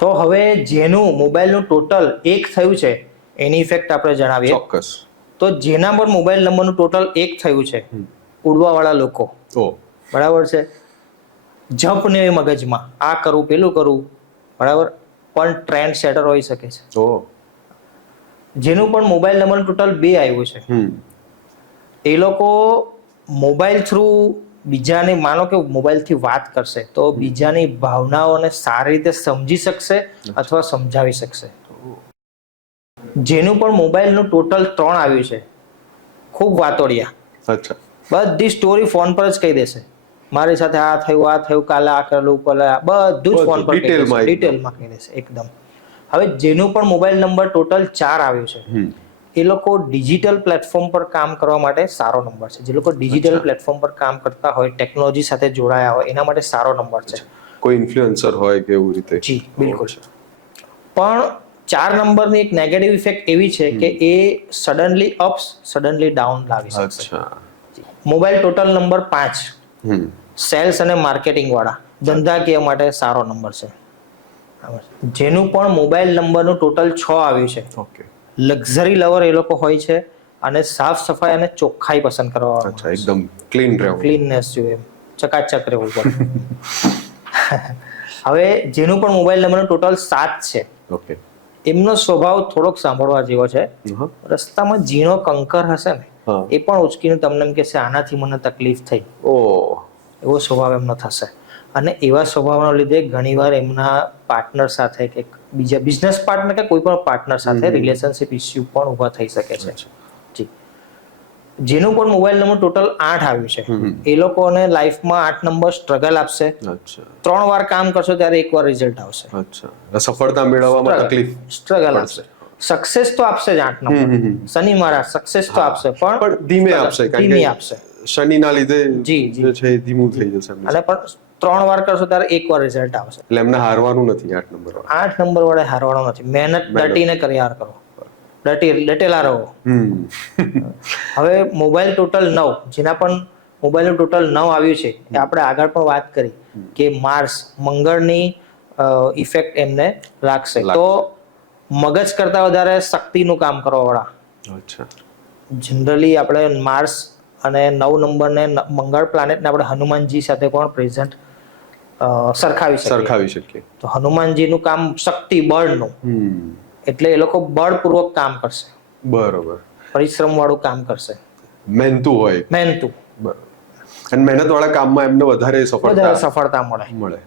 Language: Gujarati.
તો હવે જેનું મોબાઈલનું ટોટલ 1 થયું છે એની ઇફેક્ટ આપણે જણાવીએ. ચોક્કસ. તો જેના પર મોબાઈલ નંબરનું ટોટલ 1 થયું છે, ઉડવાવાળા લોકો, બરાબર છે, જમ્પ ને મગજમાં આ કરું પેલું કરું, બરાબર, પણ ટ્રેન્ડ સેટર હોઈ શકે છે. જેનું પણ મોબાઈલ નંબરનું ટોટલ 2 આવ્યું છે, એ લોકો મોબાઈલ થ્રુ બીજાની, માનો કે મોબાઈલથી વાત કરશે તો બીજાની ભાવનાઓને સારી રીતે સમજી શકશે અથવા સમજાવી શકશે. જેનું પણ મોબાઈલનું ટોટલ 3 આવ્યું છે, ખૂબ વાતોડિયા, અચ્છા, બધી સ્ટોરી ફોન પર જ કહી દેશે. મારી સાથે આ થયું, કાલે આ કરેલું, બધું જ ફોન પર ડિટેલમાં કહી દેશે એકદમ. હવે જેનું પણ મોબાઈલ નંબર ટોટલ 4 આવ્યું છે, એ લોકો ડિજિટલ પ્લેટફોર્મ પર કામ કરવા માટે સારો નંબર છે. જે લોકો ડિજિટલ પ્લેટફોર્મ પર કામ કરતા હોય, ટેકનોલોજી સાથે જોડાયા હોય, એના માટે સારો નંબર છે. કોઈ ઇન્ફ્લુએન્સર હોય કે એવું રીતે. જી બિલકુલ. પણ 4 નંબરની એક નેગેટિવ ઇફેક્ટ એવી છે કે એ સડનલી અપ્સ, સડનલી ડાઉન લાવી શકશે. મોબાઈલ ટોટલ નંબર 5, સેલ્સ અને માર્કેટિંગ વાળા, ધંધાકીય માટે સારો નંબર છે. જેનું પણ મોબાઈલ નંબરનું ટોટલ 6 આવ્યું છે, લક્ઝરી લવર એ લોકો હોય છે અને સાફ સફાઈ અને ચોખ્ખાઈ પસંદ કરવા. અચ્છા, એકદમ ક્લીન રહેવું, ક્લીનનેસ જોઈએ, ચકાચક રહેવું પડે. હવે જેનું પણ મોબાઈલ નંબરનું ટોટલ 7 છે, એમનો સ્વભાવ થોડોક સાંભળવા જેવો છે. રસ્તામાં ઝીણો કંકર હશે ને, એ પણ ઉચકીને તમને એમ કહેશે આનાથી મને તકલીફ થઈ, એવો સ્વભાવ એમનો થશે. અને એવા સ્વભાવના લીધે ઘણીવાર એમના પાર્ટનર સાથે કે બીજા બિઝનેસ પાર્ટનર કે કોઈ પણ પાર્ટનર સાથે રિલેશનશિપ ઇસ્યુ પણ ઊભા થઈ શકે છે. જી. જેનું પણ મોબાઈલ નંબર ટોટલ 8 આવ્યું છે, એ લોકોને લાઈફમાં 8 નંબર સ્ટ્રગલ આપશે. 3 વાર કામ કરશો ત્યારે 1 વાર રિઝલ્ટ આવશે. સફળતા મેળવવામાં તકલીફ, સ્ટ્રગલ આપશે. સક્સેસ તો આપશે જ 8 નંબર. શનિ મહારાજ સક્સેસ તો આપશે, પણ ધીમે આપશે, ધીમે આપશે. શનિના લીધે જે છે ધીમું થઈ જશે. અને પણ 3 વાર કરશો ત્યારે 1 વાર રિઝલ્ટ આવશે. એટલે એમને હારવાનું નથી. 8 નંબર 8 નંબર વડે હારવાનું નથી. મહેનત ડટીને કર્યા કરો, ડટેલા રહો. હવે મોબાઈલ ટોટલ 9, જેના પણ મોબાઈલનું ટોટલ 9 આવ્યું છે, એ આપણે આગળ પણ વાત કરી કે માર્સ, મંગળની ઇફેક્ટ એમને લાગશે. તો મગજ કરતા વધારે શક્તિનું કામ કરવા વાળા, જનરલી આપણે માર્સ અને 9 નંબરને મંગળ પ્લાનેટને આપણે હનુમાનજી સાથે પણ પ્રેઝન્ટ સરખાવી શકીએ. તો હનુમાનજીનું કામ શક્તિ, બળનું, એટલે એ લોકો બળપૂર્વક કામ કરશે. બરોબર. પરિશ્રમ વાળું કામ કરશે, મહેનતુ. બરોબર. અને મહેનત વાળા કામમાં એમને વધારે સફળતા મળે.